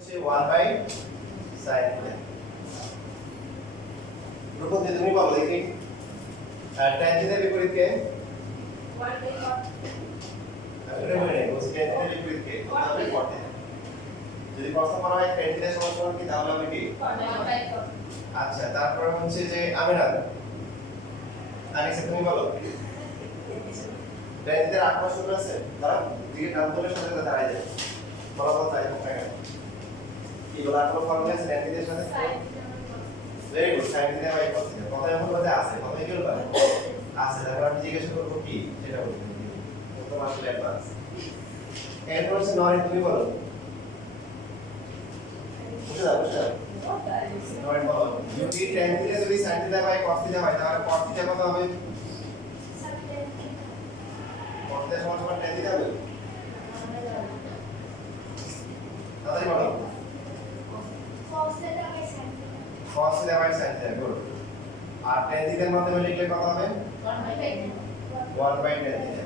হচ্ছে 1 by sin theta. রূপক দিয়ে তুমি বলো দেখি আর tan থিটার বিপরীত কে 1 বাই cot। এটা মানে বলছি tan থিটার বিপরীত কে তাহলে cot থিটা। যদি প্রশ্ন করা হয় tan থিটা সমান কি তাহলে হবে কি 1 বাই cot। আচ্ছা তারপর হচ্ছে যে আমিনা আনিসা তুমি বলো tan থিটার 8 মাস সূত্র আছে দাঁড়াও দিকে টান তোলার সাথে সাথে দাঁড়ায় যায় ফলাফল তাই হোক না কেন এগুলো আর কোনো ফর্মুলা আছে tan থিটার সাথে very good sin theta by cos theta কথা এমন কথা আছে কথা কি বলবা আছে তারপর আমি জিজ্ঞেস করব কি সেটা বলতে তো আসলে অ্যাডভান্স এরপর হচ্ছে নয় তুমি বলো বুঝতে পারছো নয় বলো যদি tan থিটা যদি sin theta by cos theta হয় তাহলে cos থিটা কত হবে cos থিটা সমান tan থিটা হবে তাহলে বলো cos theta by sin theta good আর tan থিটার মাধ্যমে লিখলে কত হবে 1 বাই tan থিটা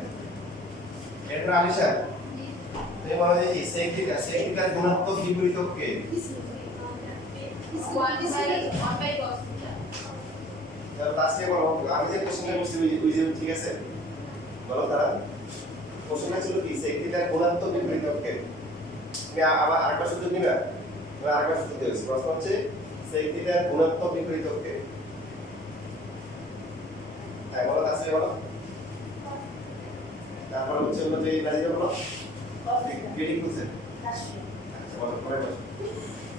এরপর আলিশা তুমি বলো যে sec থিটার গুণাত্মক বিপরীতক কে 1 বাই cos থিটা। তাহলে তাসকে বলো আমি যে কোশ্চেনটা করছি ওই যে ঠিক আছে বলো তারা কোশ্চেনটা ছিল কি sec থিটার গুণাত্মক বিপরীতক কে তুমি আবার আরেকটা সূত্র নিবা তুমি আরেকটা সূত্র দিয়েছো প্রশ্ন হচ্ছে sec থিটার গুণাত্মক বিপরীতক কে তাই বলো তাসকে বলো তারপর হচ্ছে হলো যে রাজিয়া বলো গেটিং বুঝছেন আচ্ছা বলো পরে বলো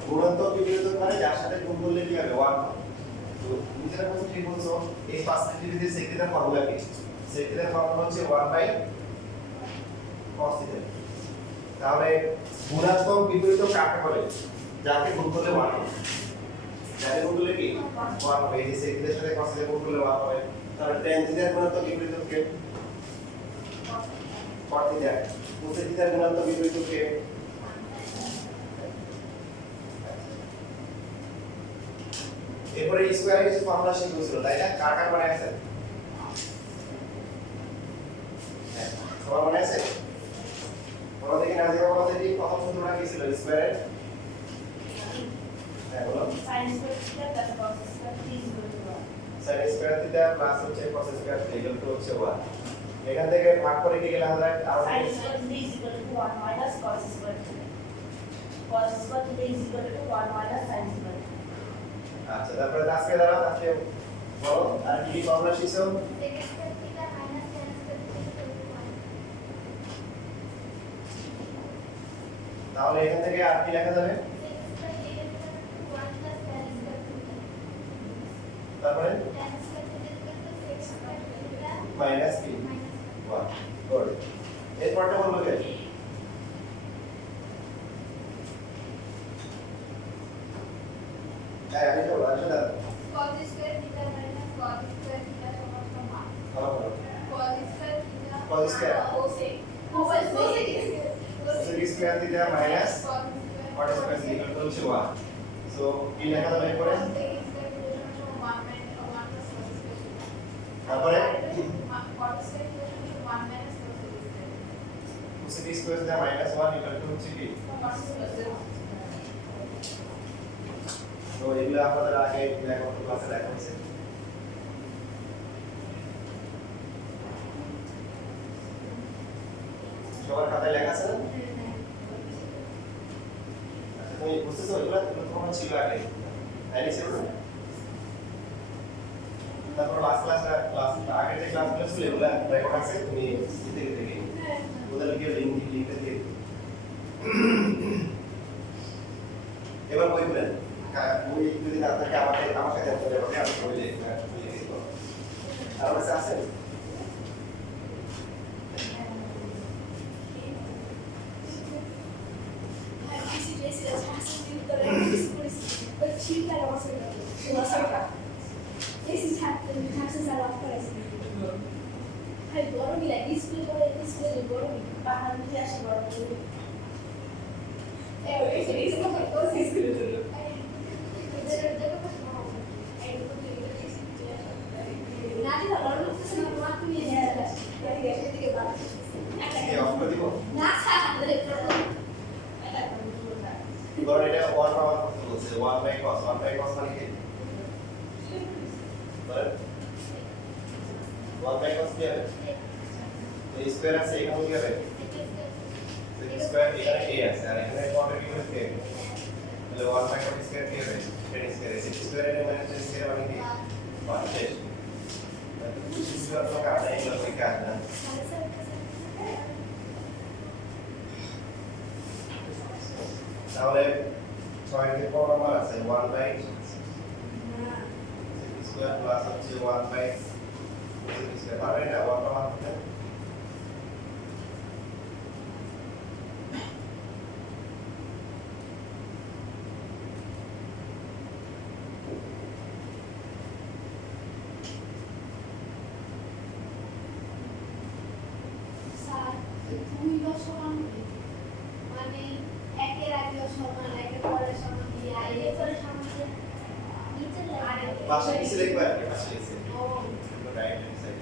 গুণাত্মক বিপরীতক মানে যার সাথে গুণ করলে কি হবে 1 তো তুমি যেটা বলছো ঠিক বলছো এই পার্সেন্টেজে sec থিটার ফর্মুলা কি sec থিটার ফর্মুলা হচ্ছে 1 বাই cos থিটা তাহলে গুণাত্মক বিপরীতক কাকে বলে যাকে গুণ করলে 1 হবে যাকে গুণ করলে কি 1 হবে এই sec থিটার সাথে cos থিটা গুণ করলে 1 হবে তাহলে tan থিটার গুণাত্মক বিপরীতক কে cot থিটা cos থিটার গুণাত্মক বিপরীতক কে এরপরে স্কয়ার কিছু ফর্মুলা শিখেছিল তাই না কার কার মনে আছে হ্যাঁ সবার মনে আছে বলো দেখি না যেটা বলো দেখি প্রথম সূত্রটা কি ছিল স্কয়ারের হ্যাঁ বলো sin square theta plus cos square theta is equal to 1। sin square theta plus হচ্ছে cos square theta equal to হচ্ছে 1 এখান থেকে ভাগ করে কি গেলে আমরা আর sin square theta is equal to 1 minus cos square theta। cos square theta is equal to 1 minus sin square theta। আচ্ছা তারপরে আজকে দাঁড়াও আজকে বলো আর কি ফর্মুলা শিখছো তাহলে এখান থেকে আর কি লেখা যাবে তারপরে মাইনাস কি 1 গুড এরপরটা বলবো কে হ্যাঁ আমি তো বলছিলাম cos square theta minus cos square theta সমান সমান ভালো ভালো cos square theta cos square cosec cosec square theta minus cot square theta equal to হচ্ছে 1 সো কি লেখা যাবে এরপরে তারপরে cosec square theta minus 1 equal to হচ্ছে কি তো এগুলো আমাদের আগে এখন ক্লাসে দেখা হয়েছে সবার খাতায় লেখা আছে না আচ্ছা তুমি বুঝতেছো এগুলো তোমার ছিল আগে তাই ছিল না তারপর লাস্ট আগের যে ক্লাসগুলো ছিল এগুলো রেকর্ড আছে তুমি দেখে দেখে ওদের লিখে লিংকটা দিয়ে এবার বই বলেন বই যদি না থাকে আমার সাথে আসতে হবে আমি বই লিখে দিব আর আমার কাছে আছে গরমই লাগে স্কুল করে স্কুলে গরমই পাহাড় নিয়ে আসে গরম অফ করে দিব না ধরো এটা 1 পাওয়ার করতে বলছে 1 বাই cos মানে কি ধরেন 1 বাই cos কি হবে এই স্কয়ার আছে এখানে কি হবে স্কয়ার এখানে a আছে আর এখানে কত কি হবে তাহলে 1 বাই cos স্কয়ার কি হবে tan স্কয়ার আছে স্কয়ার এর মানে tan স্কয়ার মানে কি 1 শেষ স্কয়ার তো কাটা এগুলো থেকে আসবে তাহলে 6 এর পর নাম্বার আছে 1 বাই স্কয়ার প্লাস হচ্ছে 1 বাই স্কয়ার আর এটা 1 পাওয়ার করতে পাশে কিছু লিখবে আর কি পাশে লিখছে রাইট হ্যান্ড সাইড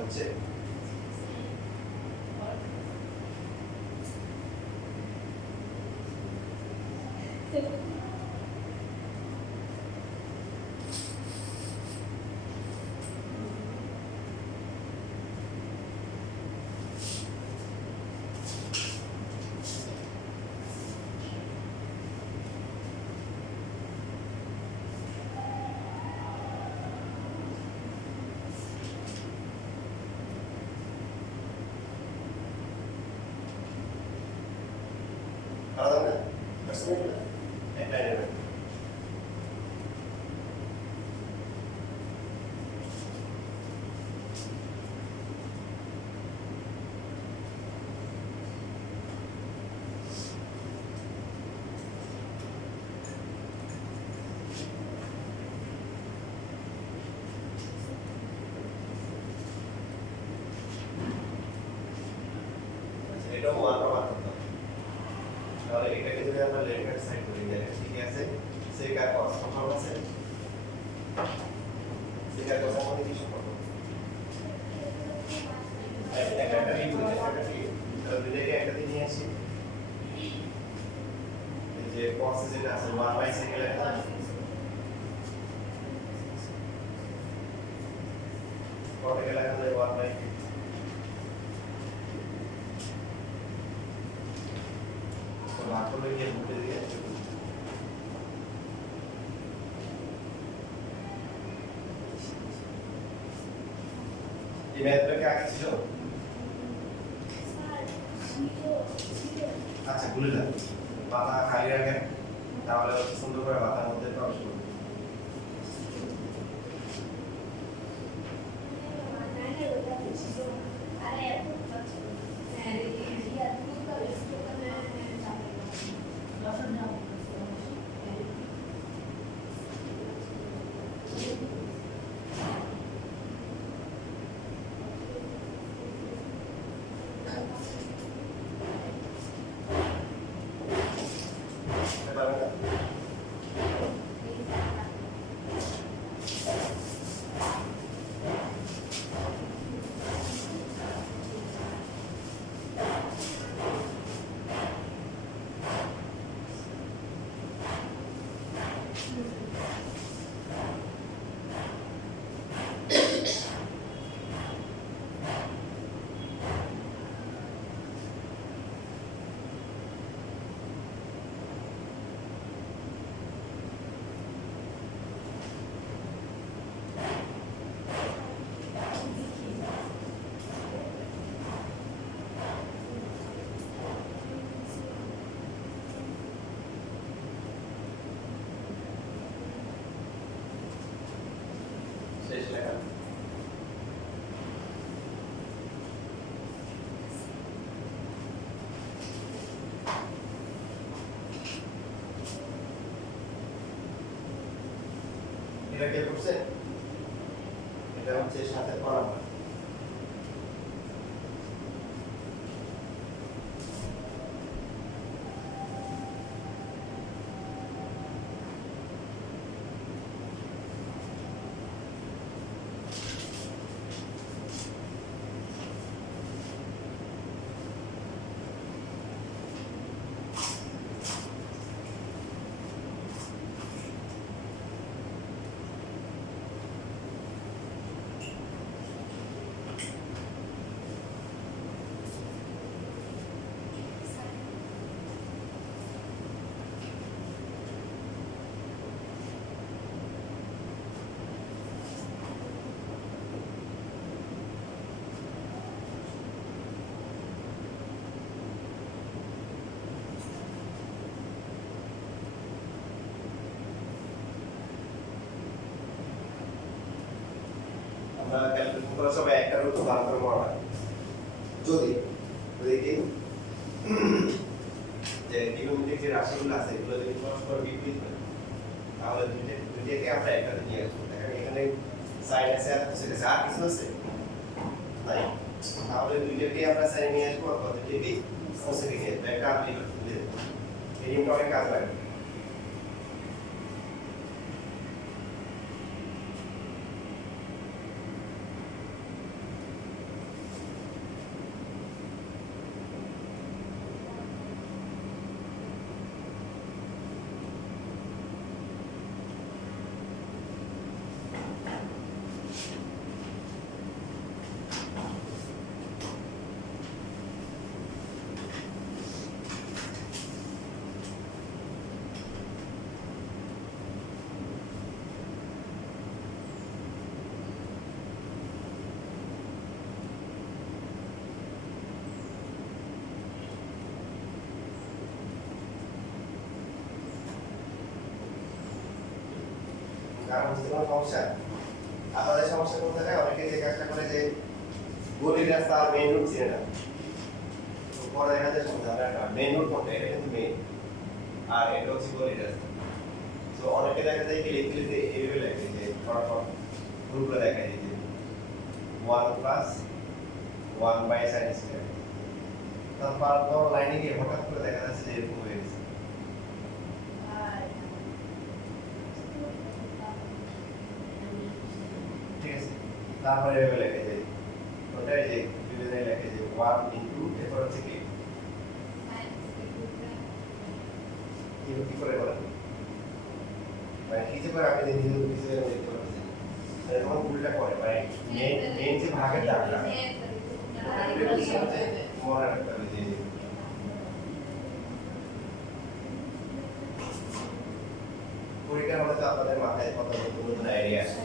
হচ্ছে আলাদা না পার্সোনাল একটা নেবে এটা 1 পাওয়ার করতে তাহলে এটাকে যদি আমরা লেফট হ্যান্ড সাইড করি দেখেন ঠিক আছে sec আর cos সম্পর্ক আছে sec আর cos মধ্যে কি সম্পর্ক একটা কি বলে একটা কি তাহলে দুইটাকে একসাথে নিয়ে আসি এই যে cos যেটা আছে 1 বাই sec এর লেখা cot এর লেখা যায় 1 বাই ভাগগুলো গিয়ে মুখে দিয়ে এই ম্যাথটা কি আগে ছিল আচ্ছা ভুলে যান মাথা খালি রাখেন তাহলে সুন্দর করে মাথার মধ্যে প্রবেশ করবে এটা কে করছে এটা হচ্ছে সাথে করা হয় আমরা ক্যালকুলেশন করার সময় একটা রুট ভাগ করে মনে হয় যদি দেখি যে ত্রিকোণমিতিক যে রাশিগুলো আছে এগুলো যদি পরস্পর বিপরীত হয় তাহলে দুইটাকে আমরা একসাথে নিয়ে আসবো দেখেন এখানে সাইন আছে আর কোসাইন আছে আর কিছু আছে নাই তাহলে দুইটাকে আমরা সাইন নিয়ে আসবো অথবা দুইটাকে কোসাইন নিয়ে আসবো একটা আপনি লিখে দেন এই নিয়মটা অনেক কাজ লাগে কারণ বুঝতে কোনো সমস্যা আপনাদের সমস্যা কোনটা যায় অনেকে যে কাজটা করে যে গলির রাস্তা আর মেইন রোড চিনে না তো পরে দেখা যায় সমস্যা আমরা মেইন রোড কোনটা এটা কিন্তু মেইন আর এটা হচ্ছে গলির রাস্তা তো অনেকে দেখা যায় কি লিখতে লিখতে এইভাবে লেখে যে ফটাফট ভুলগুলো দেখা যায় যে 1 প্লাস 1 বাই সাইন স্কয়ার তারপর লাইনে গিয়ে হঠাৎ করে দেখা যাচ্ছে যে এরকম হয়ে গেছে ঠিক আছে তারপরে এভাবে লেখে যে ওটাই যে বিভিন্ন লেখে যে 1 ইনটু এরপর হচ্ছে কি কি করে বলেন মানে কি যে করে আমি যে নিজে কিছু দেখতে পাচ্ছি এরকম উল্টা করে মানে মেইন যে ভাগের দাগটা মনে রাখতে হবে যে পরীক্ষার হলে তো আপনাদের মাথায় কত নতুন নতুন আইডিয়া আসে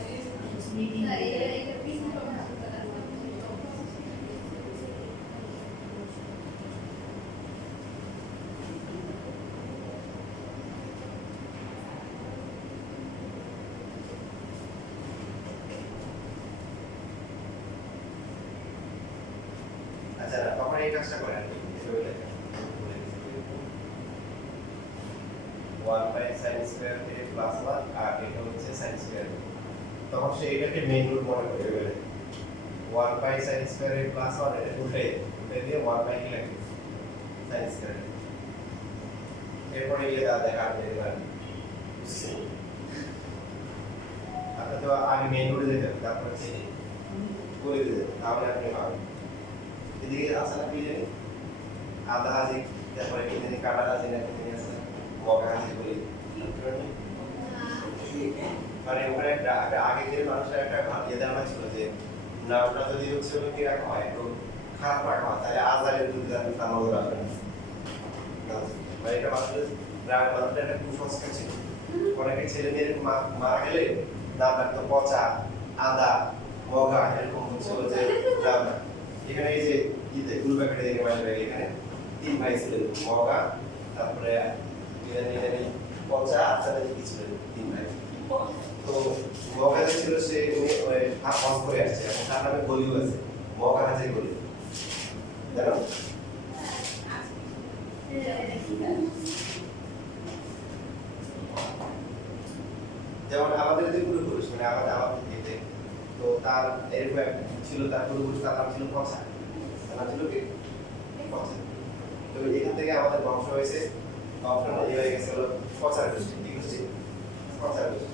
আচ্ছা তখন এই কাজটা করেন এভাবে লেখেন 1 বাই sin স্কয়ার থেকে প্লাস 1 আর এটা হচ্ছে sin স্কয়ার তখন সে এটাকে মেইন রুট মনে করে এভাবে 1 বাই sin স্কয়ার এর প্লাস 1 এটা উল্টে দিয়ে 1 বাই কি লিখবে sin স্কয়ার এরপর এগুলো দেখা যাবে আপনার তো আগে মেইন রুটে যেতে হবে তারপর হচ্ছে করে দিতে তাহলে আপনি পাবেন এদিকে আসা না পিলে আদা হাজি তারপরে কিনে কাটা হাজি না কিনে আসে মগা হাজি বলি মানে ওখানে একটা আগে যে মানুষের একটা ইয়ে ধারণা ছিল যে নামটা যদি হচ্ছে কি রাখা হয় একটু খারাপ রাখা হয় তাহলে আজারের দুধ দান তামাও রাখবে মানে এটা মানুষের গ্রামের মানুষের একটা কুসংস্কার ছিল অনেকে ছেলে মেয়ের মারা গেলে নাম রাখতো পচা আদা মগা এরকম হচ্ছে যে নাম এখানে এই যে ইতে গুরু প্যাকেটে দেখে মাইল এখানে 3 ভাই ছিলেন মগা তারপরে ইদানি পচা আচারে কিছু ছিল 3 ভাই তো মগা যে ছিল সে ওই হাফ অফ করে আসছে এবং তার নামে গলিও আছে মগা হাজে গলি জানো যেমন আমাদের যে পূর্বপুরুষ মানে আমাদের ক্ষেত্রে তো তার এরকম এক ছিল তার পূর্বপুরুষ তার নাম ছিল পচা, তার নাম ছিল কি পচা। তো এখান থেকে আমাদের বংশ হয়েছে, বংশ এই হয়ে গেছে হলো পচার গোষ্ঠী। কি গোষ্ঠী? পচার গোষ্ঠী।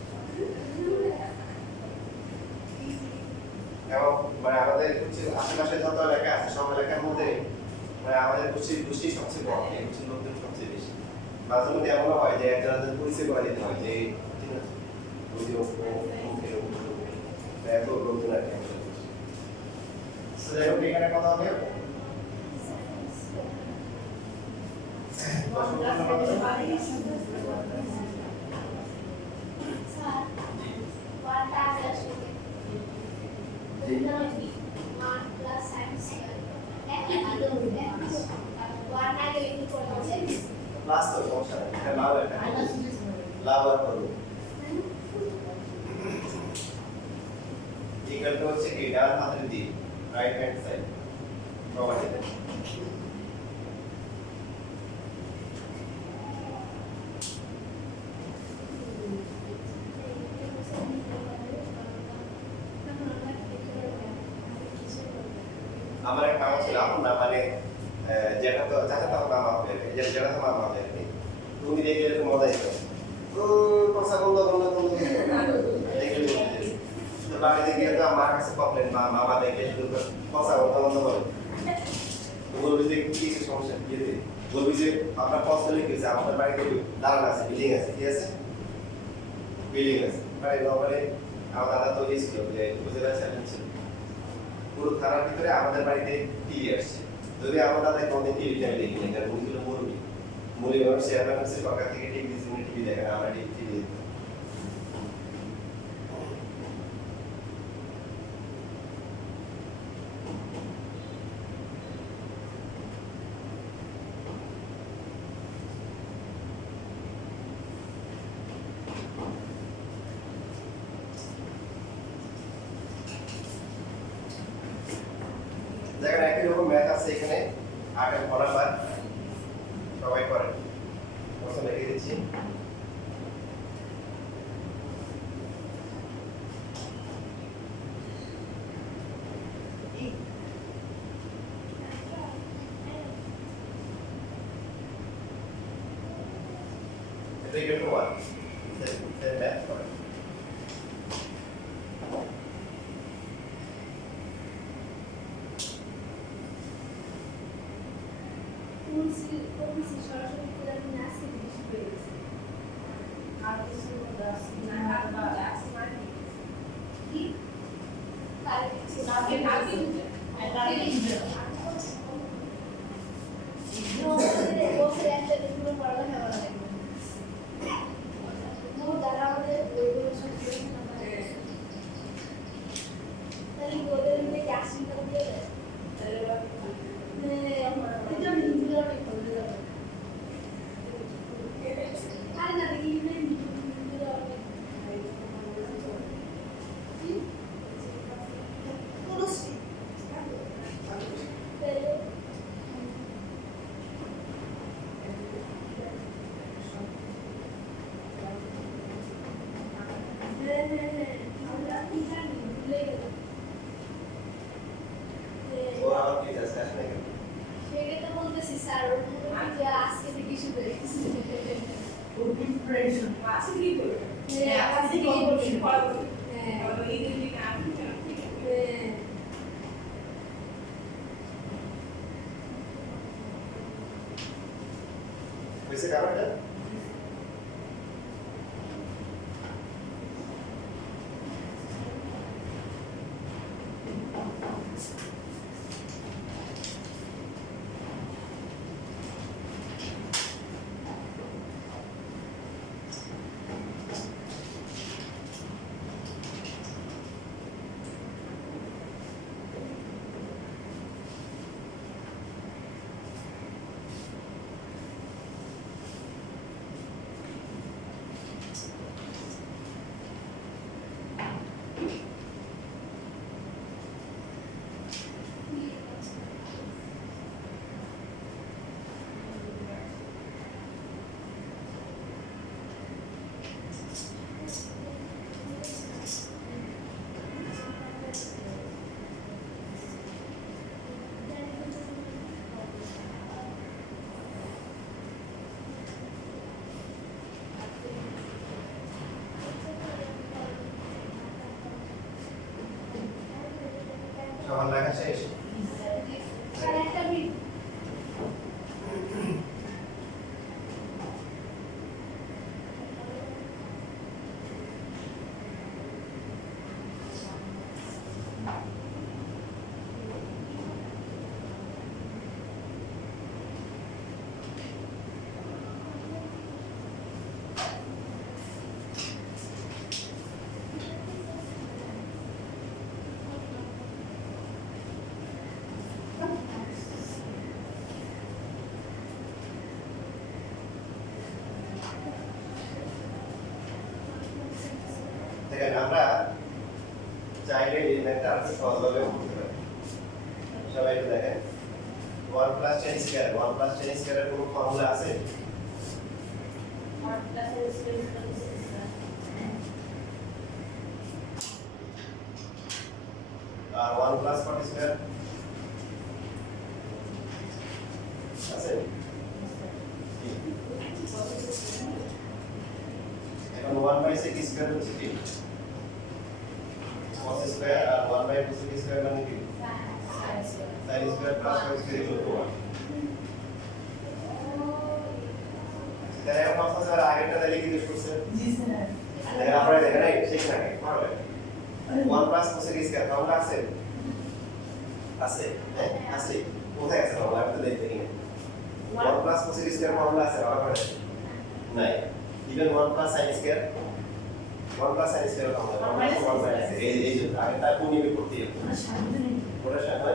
এবং মানে আমাদের হচ্ছে আশেপাশে যত এলাকা আছে সব এলাকার মধ্যে মানে আমাদের গোষ্ঠী সবচেয়ে বড়, এই গোষ্ঠীর লোকজন সবচেয়ে বেশি। মাঝে মধ্যে এমনও হয় যে একজনের পরিচয় করে দিতে হয় যে ঠিক আছে ওই যে এত লোকজন আর কি আমাদের গোষ্ঠী। তো যাই হোক এখানে কথা হবে প্লাস তো সমস্যা নেই, এটা লাভ একটা লাভ আর করবো ইকুয়াল টু হচ্ছে কি ডান হাতের দিক রাইট হ্যান্ড সাইড প্রপার্টি আমার এক মামা ছিল আমার না মানে যেটা তো যাকে তো মামা হবে যেটা তো মামা হবে আর কি তুমি দেখলে একটু মজাই হবে ও কথা বন্ধ বন্ধ বন্ধ দেখলে তো বাড়িতে গিয়ে তো আমার কাছে কমপ্লেন মামা দেখলে শুধু কথা বন্ধ বন্ধ বলে তো বলবি যে কিছু সমস্যা কি আছে বলবি যে আপনার পছন্দ লিখেছে আমাদের বাড়িতে দালান আছে বিল্ডিং আছে কি আছে বিল্ডিং আছে মানে নরমালি আমার দাদা তো ছিল যে বুঝে পারছেন পুরো থানার ভিতরে আমাদের বাড়িতে টিভি আসছে যদি আমার দাদা কোনদিন টিভি টাইম দেখি না কারণ উনি ছিল মুরব্বী মুরব্বী মানুষ চেয়ারম্যান হচ্ছে সরকার থেকে টিভি দেখে না আমরা টিভি দেখেন একই রকম ম্যাথ আছে এখানে আগের ফলাফল সবাই করেন প্রথমে লিখে দিচ্ছি এটা ইকুয়াল টু 1 ম্যাথ করেন ¿Ese cabrón? লেখা শেষ স্যার একটা মিনিট দেখেন আমরা চাইলে এই ম্যাথটা আরো সহজভাবে করতে পারি সবাই একটু দেখেন 1 প্লাস 10 স্কয়ার 1 প্লাস 10 স্কয়ারের কোনো ফর্মুলা আছে 1 প্লাস স্কয়ার আর 1 প্লাস 40 স্কয়ার আছে এখন 1 বাই 6 স্কয়ার হচ্ছে কি cos স্কয়ার আর 1 বাই 2 স্কয়ার মানে কি sin square plus cos square equal to 1 তাহলে এখন কত স্যার আগেরটা তাহলে কি ইউজ করছেন জি স্যার দেখেন আপনারা দেখেন এই ঠিক না পারবে 1 প্লাস cos স্কয়ার ফর্মুলা আছে আছে হ্যাঁ আছে কোথায় আছে ফর্মুলা আমি তো দেখতে নিই 1 প্লাস cos স্কয়ার ফর্মুলা আছে আমার কাছে নাই even 1 plus sin square 1 plus sin square formula আছে এই যে আগে তার কোন নিয়মে করতে হবে ওটা সামনে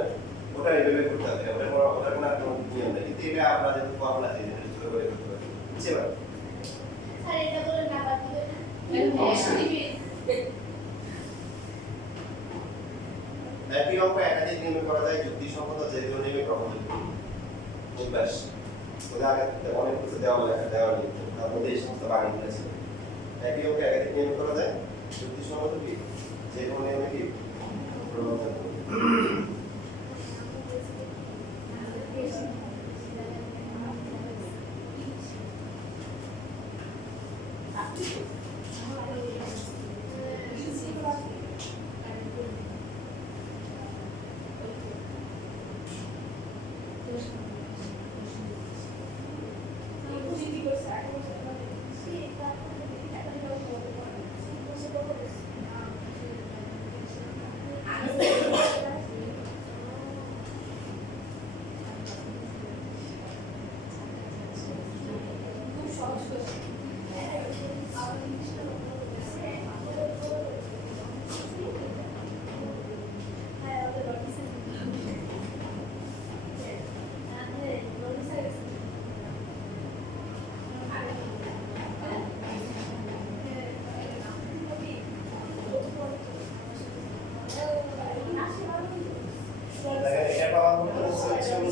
ওটা এইভাবে করতে হবে ওটা কোনো নিয়ম নেই কিন্তু এটা আমরা যেহেতু ফর্মুলা আছে এটা ছোট করে করতে পারি বুঝতে পারো স্যার এটা বলে না বাদ দিবেন একই অঙ্ক একাধিক নিয়মে করা যায় যুক্তিসঙ্গত যে কোনো নিয়মে গ্রহণ করতে ব্যাস ওটা আগে অনেক কিছু দেওয়া নেই তার মধ্যে এই সমস্ত বাড়ি আছে একই অঙ্ক একাধিক নিয়মে করা যায় যুক্তিসঙ্গত কি যে কোনো নিয়মে কি গ্রহণ করতে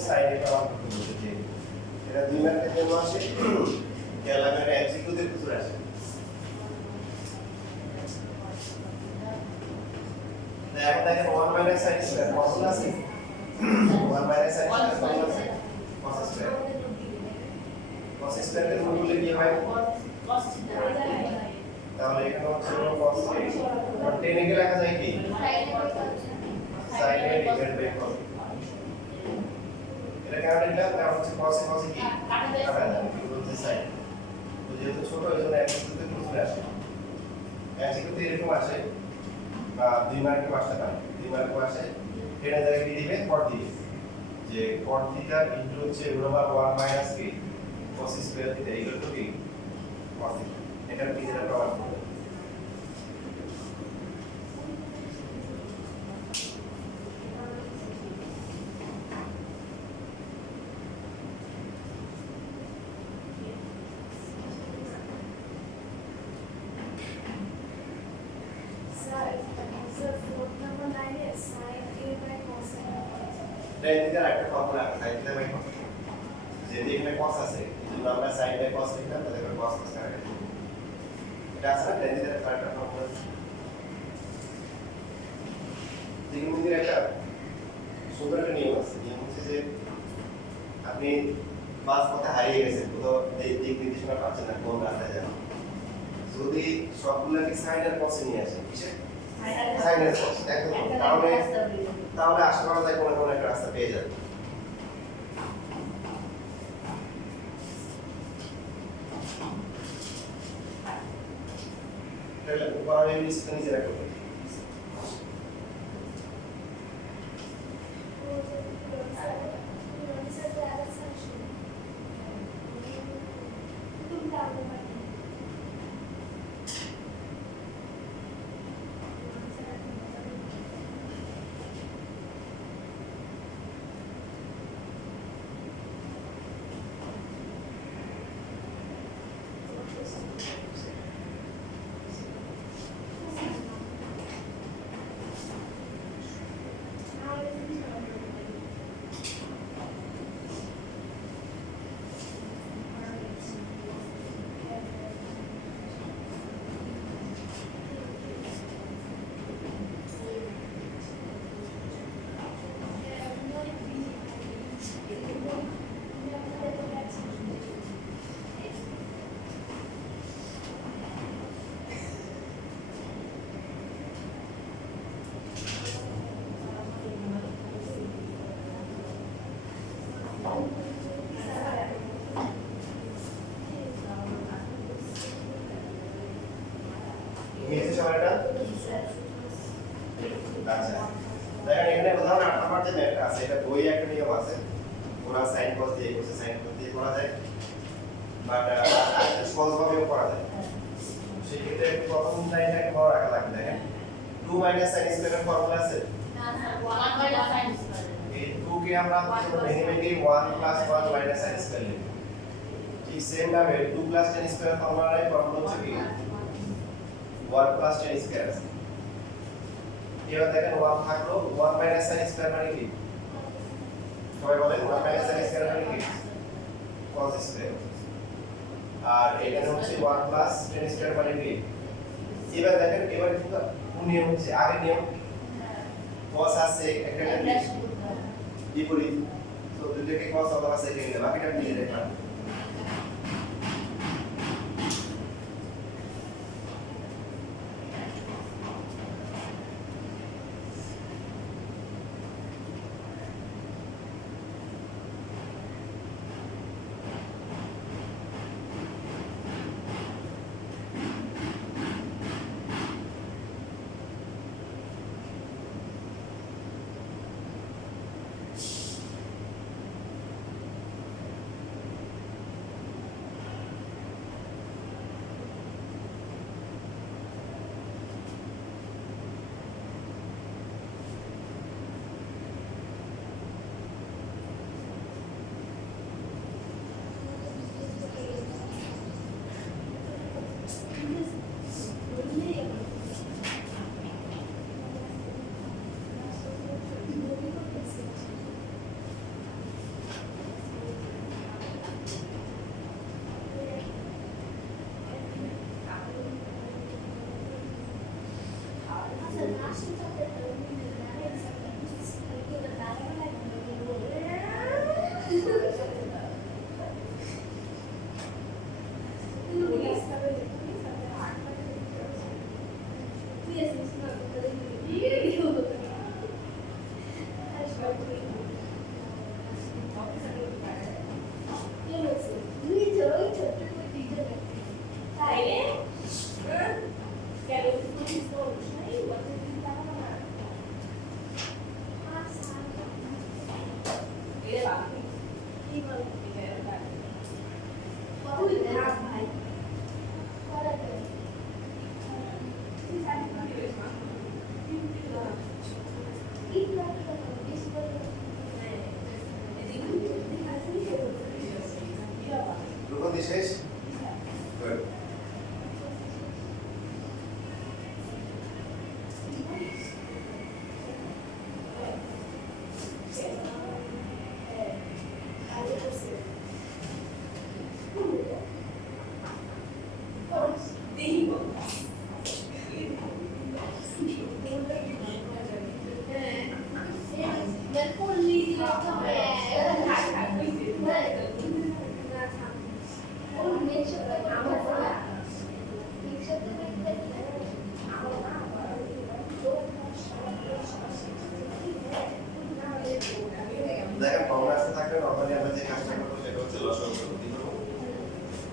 সাইড এটা অঙ্ক করতে এটা দুই মার্কের জন্য আসে ক্যালামের এমসিকিউ তে কিছু আসে এখন দেখেন 1 মাইনাস sin স্কয়ার কত আছে 1 মাইনাস sin স্কয়ার কত আছে cos স্কয়ার cos স্কয়ার এর রুট বলে কি হয় তাহলে এখানে হচ্ছে cos আর 10 এ লেখা যায় কি sin এ ডিভাইড বাই cos এটা কেন লিখলাম কারণ হচ্ছে cos এ cos কি কাটা যাবে বলতে চাই তো যেহেতু ছোট এজন্য এমসিকিউতে প্রশ্ন আসে এমসিকিউতে এরকম আসে বা দুই মার্কের আসতে পারে দুই মার্কের আসে এটা জায়গায় কি দিবে cot দিবে যে cot থিটা ইনটু হচ্ছে রুট 1 মাইনাস কি cos square theta equal to কি cos থিটা এটা কি যেটা প্রমাণ করবে এটা একটা ফর্মুলা আছে sin থিটা বাই cos যদি এখানে cos আছে যদি আমরা sin বাই cos লিখতাম তাহলে এখানে cos cos কাটা যাবে এটা আছে না tan থিটার একটা ফর্মুলা ত্রিকোণমিতির একটা সুন্দর একটা নিয়ম আছে নিয়ম হচ্ছে যে আপনি বাস পথে হারিয়ে গেছেন কোথাও দিক নির্দেশনা পাচ্ছেন না কোন রাস্তায় যাবেন যদি সবগুলোকে sin আর cos নিয়ে আসেন কিসে সাইনের cos একদম তাহলে আশা করা যায় কোনো কোনো একটা রাস্তা পেয়ে যাবে তাহলে উপরে নিচে নিচে রাখো নিচে সময়টা আচ্ছা দেখেন এখানে উদাহরণ 8 নাম্বার যে ম্যাথ আছে এটা বইয়ে একটা নিয়ম আছে ওরা সাইন cos দিয়ে করছে সাইন cos দিয়ে করা যায় বাট সহজ ভাবেও করা যায় সেই ক্ষেত্রে প্রথম লাইনটা একটু বড় রাখা লাগবে দেখেন 2 sin স্কয়ার এর ফর্মুলা আছে না স্যার 1 sin স্কয়ার এই 2 কে আমরা ভেঙে ভেঙে 1 1 sin স্কয়ার লিখি ঠিক সেম ভাবে 2 tan স্কয়ার ফর্মুলার ফর্মুলা হচ্ছে কি 1 tan স্কয়ার আছে এবার দেখেন 1 থাকলো 1 sin স্কয়ার মানে কি সবাই বলেন 1 sin স্কয়ার মানে কি cos স্কয়ার আর এখানে হচ্ছে 1 tan স্কয়ার মানে কি এবার দেখেন এবার কিন্তু নিয়ম হচ্ছে আগে নিয়ম cos আছে একটা বিপরীত তো দুটোকে cos অথবা sec নিলে বাকিটা মিলে দেখলাম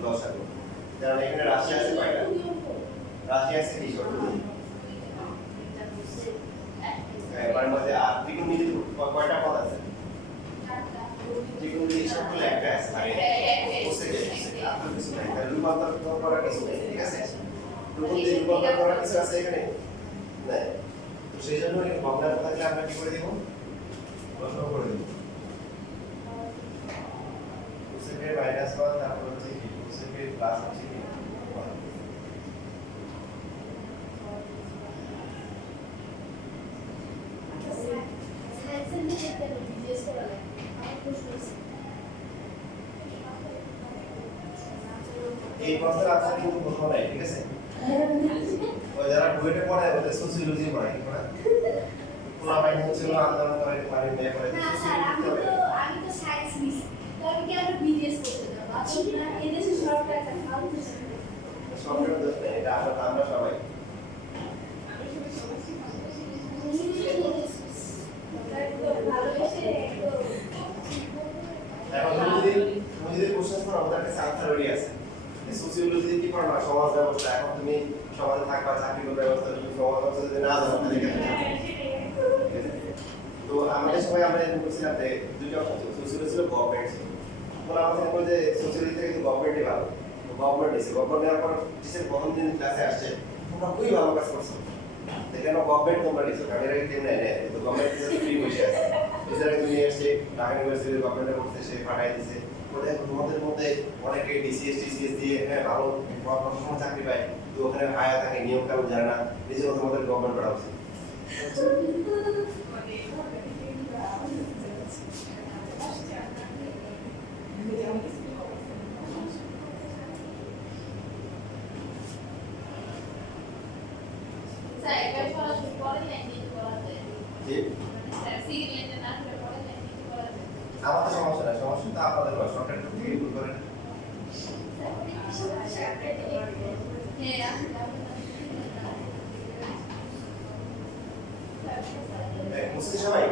লসাগু কারণ এখানে রাশি আছে কয়টা রাশি আছে কি শর্ত দিয়ে এর মধ্যে আর ত্রিকোণমিতি কয়টা পদ আছে ত্রিকোণমিতি হিসাব করলে একটা আছে বুঝতে গেছে আপনার কিছু নাই তাহলে রূপান্তর করা কিছু নেই ঠিক আছে রূপান্তর করা কিছু আছে এখানে নাই তো সেই জন্য এই ভগ্নাংশ থাকলে আমরা কি করে দেব প্রশ্ন করে দেব কোসেকের -1 তারপর হচ্ছে কি কোসেকের প্লাস হচ্ছে কি এই প্রশ্নের আনসার কিন্তু কোথাও নাই ঠিক আছে ওই যারা বইটা পড়ে ওদের সোসিওলজি পড়ে কি পড়ে পুরো বাইরে হচ্ছে আন্দোলন করে মানে মেয়ে করে না স্যার আমি তো সায়েন্স নিছি তো আমি কি আমরা বিজিএস করতে যাব আপনারা এদেশে সরকার একটা ভালো কিছু সরকার দোষ নেই এটা আমরা সবাই ভালোবেসে এখন তুমি যদি কোশ্চেন করো আমাদের কাছে আনসার রেডি আছে সোসিওলজি কি পড়া সমাজ ব্যবস্থা এখন তুমি সমাজে থাকবা চাকরি করবে ব্যবস্থা তুমি সমাজ ব্যবস্থা যদি না জানো তাহলে তো আমাদের সময় আমরা এরকম করছিলাম যে দুইটা অপশন ছিল সোসিওলজি ছিল গভর্নমেন্ট ছিল তোমরা আমাদের বলে যে সোসিওলজি থেকে গভর্নমেন্টই ভালো তো গভর্নমেন্ট দিছে গভর্নমেন্ট নেওয়ার পর টিচার প্রথম দিন ক্লাসে আসছে তোমরা খুবই ভালো কাজ করছো দেখেন গভর্নমেন্ট তোমরা দিছো ক্যামেরা কি কেমনে নেয় তো গভর্নমেন্ট টিচার ফ্রি বসে আছে টিচার তুমি এসে ঢাকা ইউনিভার্সিটি গভর্নমেন্ট করতে সে পাঠাই দিছে বলে তোমাদের মধ্যে অনেকে ডিসিএস টিসিএস দিয়ে হ্যাঁ ভালো প্রফেশনাল চাকরি পায় তো ওখানে আয়া থাকে নিয়ম কানুন জানে না নিজের মতো আমাদের গভর্নমেন্ট করা উচিত স্যার একবার সরাসরি পড়ে লাইন দিতে বলা যায় জি স্যার সিগি লাইনে না করে পড়ে লাইন দিতে বলা যায় আমাদের সমস্যা না সমস্যা তো আপনাদের হয় সরকার থেকে ভুল করেন মুসলিম সবাই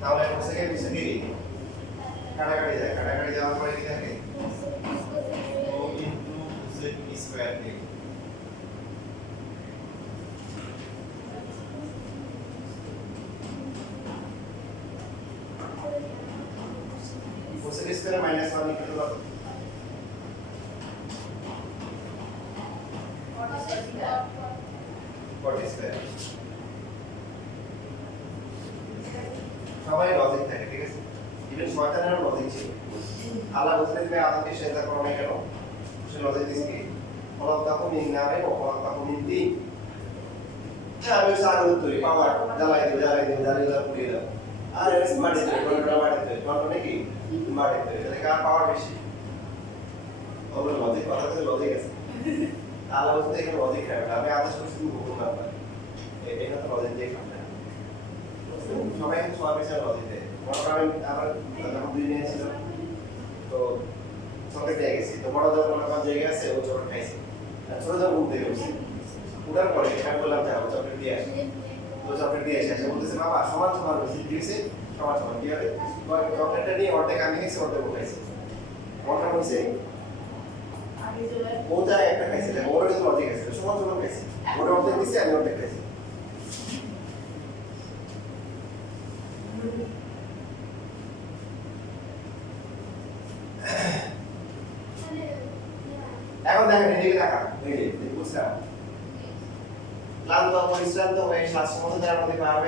তাহলে কোসেকে বিসেকে কাটাকাটি যায় কাটাকাটি যাওয়ার পরে কি থাকে ও ইনটু কোসেক স্কয়ার থাকে কোসেক স্কয়ার -1 ইকুয়াল কত কট স্কয়ার সবাই লজিক থাকে ঠিক আছে ইভেন শয়তানেরও লজিক ছিল আল্লাহ বলতে তুমি আদমকে সেজদা করো না কেন সে লজিক দিছে কি খলাকাহু মিন নারিন ওয়া খলাকাহু মিন তিন আমি সাগর তৈরি পাওয়ার জ্বালাই দাও পুড়িয়ে দাও আর এর মাটি তৈরি কোনটা মাটি তৈরি কোনটা নাকি মাটি তৈরি তাহলে কার পাওয়ার বেশি ওগুলো লজিক কথা তো লজিক আছে আল্লাহ বলতে এখানে লজিক খাবে আমি আদেশ করছি তুমি হুকুম না পারে এটা তো লজিক দিয়ে খাবে সবাই সবার পেছনে লজিক দেয় মনে করেন আমার যখন দুই নিয়েছিল তো চকলেট পেয়ে গেছি তো বড় যখন আমার জায়গা আছে ও চকলেট খাইছে ছোট যখন ঘুম থেকে উঠছি উঠার পরে আমি বললাম যে আমার চকলেট দিয়ে আসি তো চকলেট দিয়ে এসে বলতেছে বাবা সমান সমান হয়েছে দিয়েছে সমান সমান কি হবে চকলেটটা নিয়ে অর্ধেক আমি খাইছি অর্ধেক ও খাইছে মনটা হয়েছে ও যা একটা খাইছে ওরা কিন্তু অর্ধেক খাইছে সমান সমান খাইছে ওটা অর্ধেক দিচ্ছে আমি অর্ধেক খাইছি এখন দেখেন এদিকে তাকান এই যে বুঝলাম ক্লান্ত পরিশ্রান্ত হয়ে শ্বাস মতো যার মধ্যে পারবে